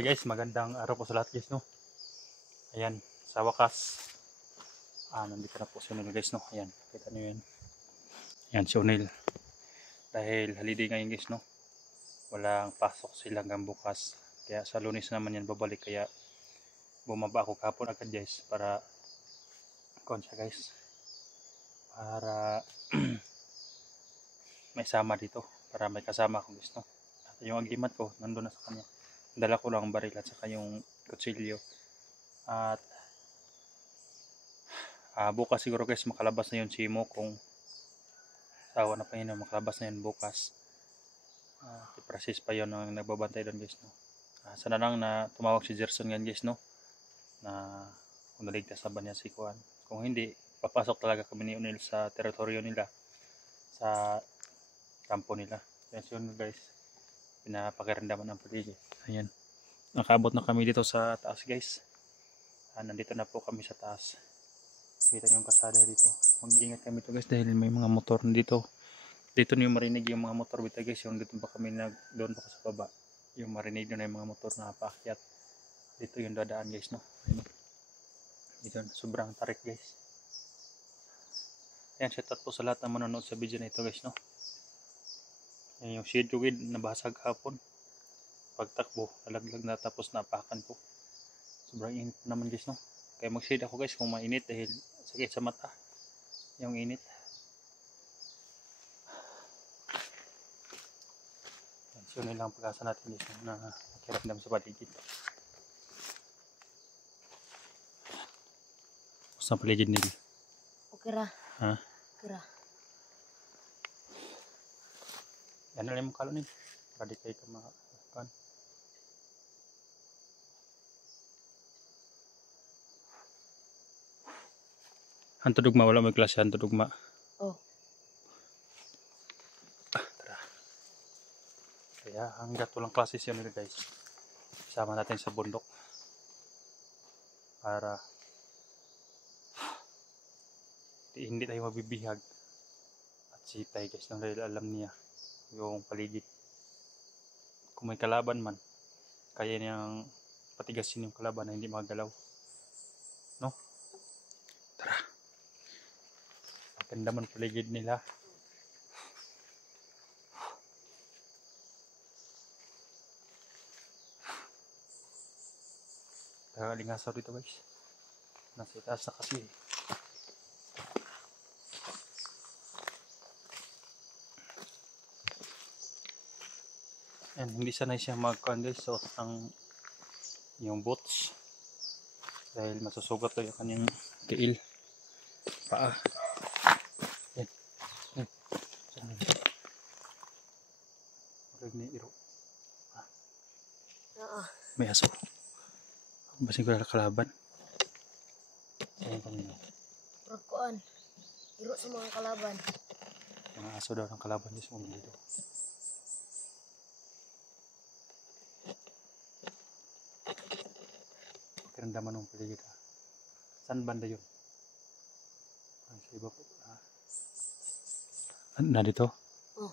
Hi guys, magandang araw po sa lahat guys, no. Ayan, sa wakas nandito na po si O'Neil guys, no. Ayan, kita niyo yan. Ayan si O'Neil. Dahil holiday ngayon guys, no. Walang pasok sila hanggang bukas. Kaya sa Lunes naman yan babalik, kaya bumaba ako kahapon agad guys para siya guys. Para may sama dito, para may kasama ako guys, no. At yung agimat ko nandun na sa kanya. Dala ko lang ang baril at saka yung kutsilyo. At bukas siguro guys makalabas na yun si Mo, kung sawa na pa yun, makalabas na yun bukas. I-process pa yun ang nagbabantay doon guys, no. Sana lang na tumawag si Gerson ngayon guys, no, na kung naligtas na ba niya si Kuan. Kung hindi, papasok talaga kami ni O'Neil sa teritoryo nila, sa kampo nila. Yan yun guys, pinapakiramdaman ng paligid. Ayan, nakaabot na kami dito sa taas guys. Nandito na po kami sa taas. Kita nyo yung kasada dito. Mag-iingat kami to guys dahil may mga motor dito. Dito nyo marinig yung mga motor dito guys. Yung dito pa kami doon pa sa baba. Yung marinig nyo na yung mga motor na paakyat. Dito yung dadaan guys, no. Ayun. Dito sobrang tarik guys. Ayan, shout out po sa lahat na manonood sa video na ito guys, no. Ayan yung shade gawid na basag hapon. Pagtakbo, nalaglag na tapos napakan ko. Sobrang init naman guys, no. Kaya mag-shade ako guys kung mainit dahil sakit sa mata yung init. So yun lang pag-asa natin guys, na makiramdam sa paligid. Basta paligid nila. Okay ra. Ha? Okay ra. Yan na lang yung kalo nila. Para di kayo makakan. Hanto dugma, wala may klase hanto dugma. Oh. Tara. Kaya hanggat walang klase siya nila guys, isama natin sa bundok para hindi tayo mabibihag at sitay guys, nang dahil alam niya yung paligid. Kung may kalaban man, kaya niyang patigasin yung kalaban na hindi magalaw, no? Tara. Ganda man paligid nila. Lingasaw dito guys. Nasa itaas na kasi. And hindi sanay siya mag-con guys, so yung boots dahil masusugat to yung kanyang tiil, paa. Ni iro. May aso. Basing ko kalaban. Ayan kanina. Pagkuan. Iro sa mga kalaban. Mga aso daw ng kalaban guys, mga dito. Pakiramdaman ng paligid ha. Saan banda yun? Sa iba po ha? Na dito? Oh.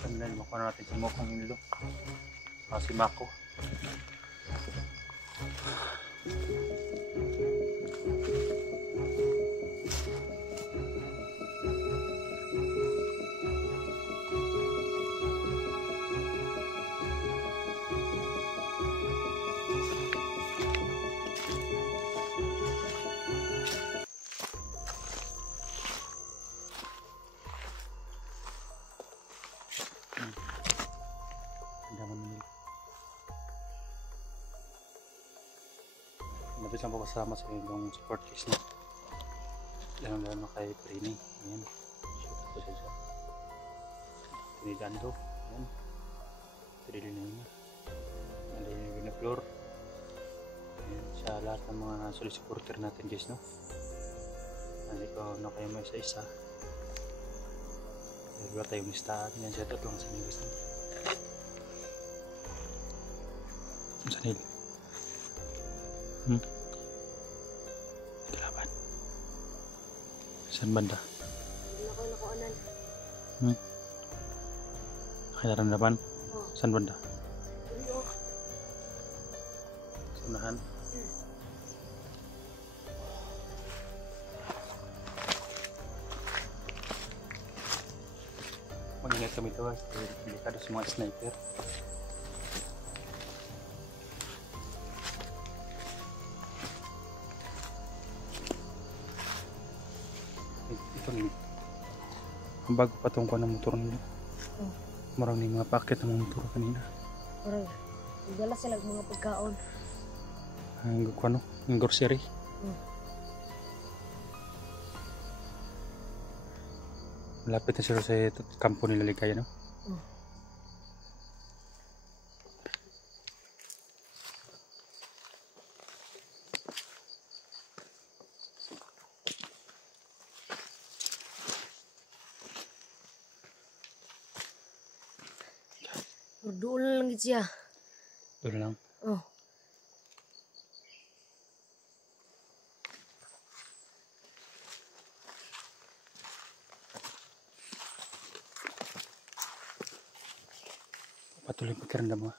Kanila makuha na natin si Mokong Inlo. Si Mako. Mabis lang po kasama sa inyong support case na lalo kay Prini. Ayan, shoot po siya dyan. Tinidaan to. Ayan, tinidaan na yun. Nalilinig na floor. Ayan, sa lahat ng mga solid supporter natin guys, no. Hindi ko na kayo may isa-isa dahil wala tayong listahan. Yan, shout out lang sa inyo guys, no. Sanil. Kalaban. Saan banda? Hindi na kayo nakuanan. Kaya naman. Oh. Saan banda? Diri oh. Sa unahan. Mag-ingat kami ito guys. Delikado sa mga sniper. Ito rin. Ang bago pa itong kuha ng motor nila. Oh. Maraming mga packet ng mga motor kanina. Parang nagdala sila ng mga pagkaon. Ang kuha no? Ang grocery. Malapit na sila sa kampo nila Ligaya, no? Doon na lang gid siya. Doon lang. Oh. Patuloy pagkaranda mo.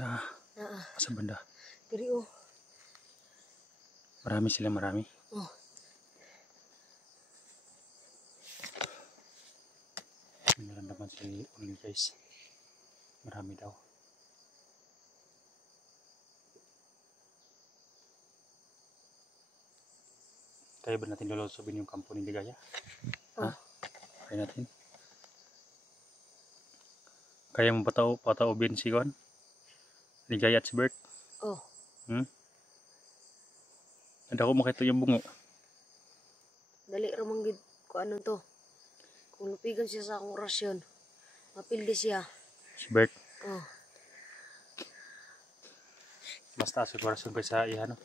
Na, sa banda. Diri oh. Marami sila, marami. Oh. Meron naman si Only guys. Marami daw. Kaya ba natin lulusobin yung kampo ni Ligaya? Oh. Ha? Kaya natin. Kaya mo pataubin si Juan? Ligaya at si Bert? Oh. Ada ko makita yung bungo. Dali ra man gid ko ano to. Kung lupigan siya sa akong rasyon, mapildi siya. Si Bert. Oh. Mas taas yung corazon ko sa iya, no?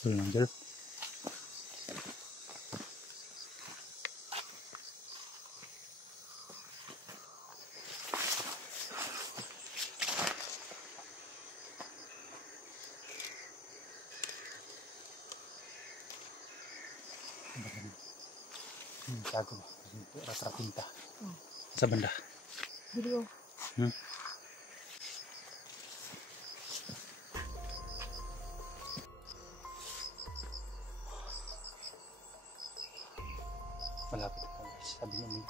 Angel. Tago. Rata tinta. Sa banda. Video. Malapit na guys. Sabi niya ni.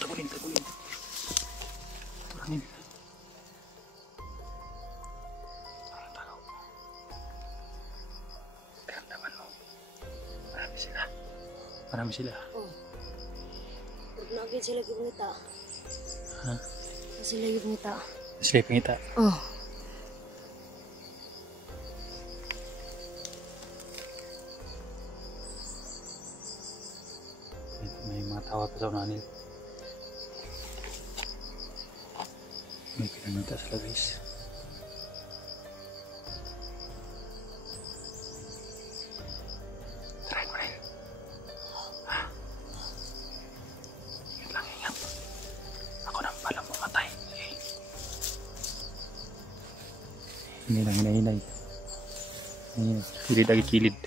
Tagunin. Turangin. Tagaw. Karamdaman mo. Marami sila. Oh. Huwag na agad sila gipangita. Ha? Sila gipangita. Sila pangita. Oh. May mga tawa pa sa unahan nila. May pinamita sila guys. Try mo rin. Ha? Ingat lang, ingat. Ako nang palang mamatay. Okay. Hinay. Kilid lagi kilid.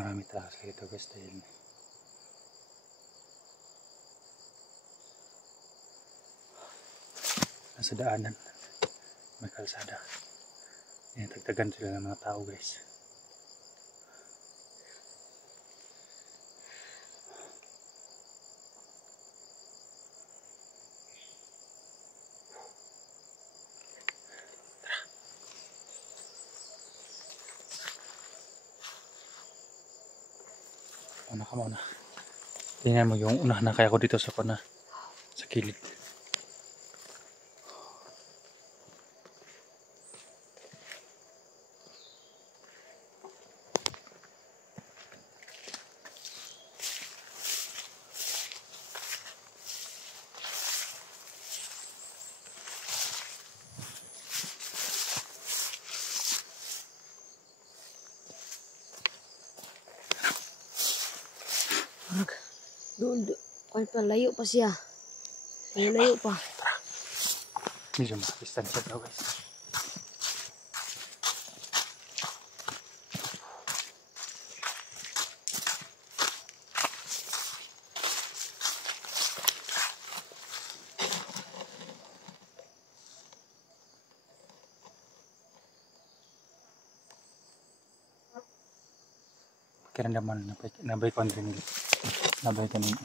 Marami talaga dito guys dahil nasa daanan, may kalsada. Yan, tagtagan sila ng mga tao guys. Una ka muna. Tingnan mo yung unahan na kaya ko dito sa kuna, sa kilid. Doon, kahit pa layo pa siya. Layo pa. Medyo distansya daw guys. Kirandaman nabay ko rin nila. Nabay ko nila.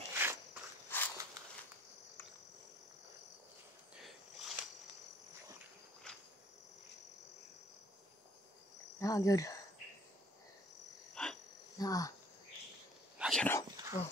Agad. Nagyan o. Oh.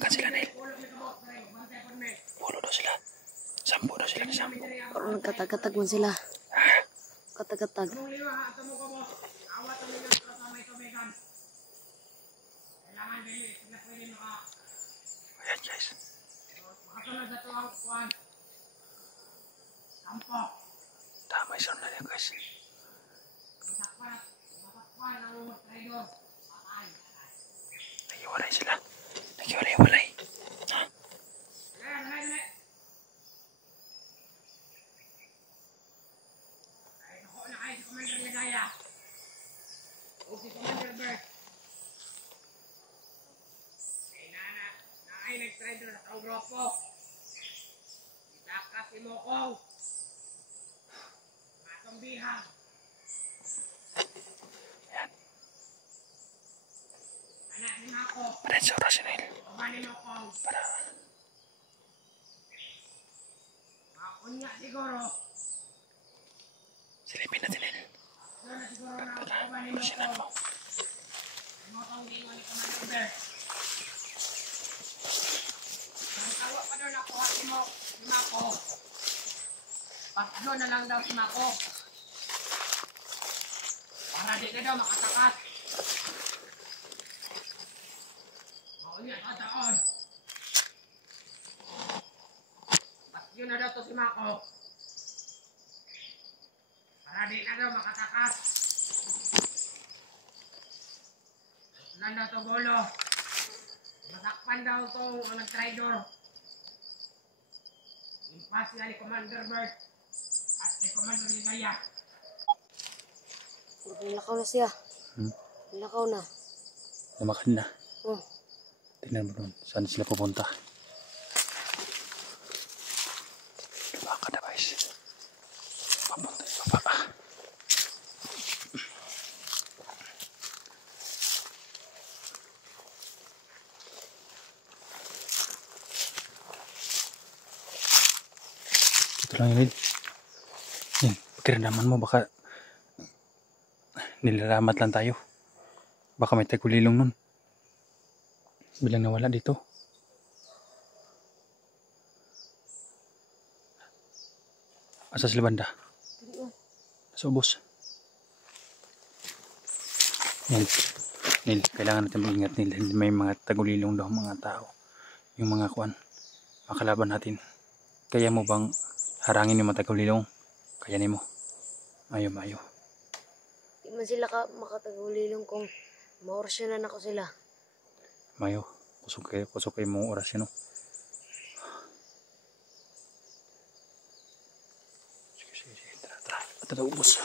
Kan sila Neil. Pulo daw sila. 10 daw sila ni 10. Parang katag-katag man sila. Katag-katag. Ayan guys. Tama isa na yan guys. Nagiwalay sila. Nagiwalay-walay. Ha? Nag-trader sa grupo. Itakas si Mokong. Matong bihang. Ayan. Anak ni Mako. Parin sa oras si Neil. Pabani Mokong. Para Makunya siguro. silipin natin Neil. Doon na siguro na Para pabani pasinan Mokong. mo. Mokong gingon ni Commander. Ang tawa pa doon nakuha si Mako. Pag-ano na lang daw si Mako. Para di na daw makatakas. Makunya sa taon. Yun na daw to si Mako. Para di na daw makatakas. Nan daw to golo. Masakpan daw to nag-trader. Impas niya ni Commander Bert at ni Commander Ligaya. Nilakaw na siya. Nilakaw na. Lumakad na. Oh. Tingnan mo doon. Saan sila pupunta? Lumakad na guys. Papunta sa baba. Ito lang yun. Yan, pakiramdaman mo baka nilalamat lang tayo. Baka may tagulilong nun. Bilang nawala dito. Asa sila banda? Sa ubos. Yan. Nil, kailangan natin mag-ingat nila. May mga tagulilong daw mga tao. Yung mga kuan. Makalaban natin. Kaya mo bang harangin yung mga tagulilong? Kaya mo. Mayo. Di man sila makatagulilong kung maorsyonan ako sila. Mayo. Kusok kayo mong oras yun. No? Sige. Tara. Ubos.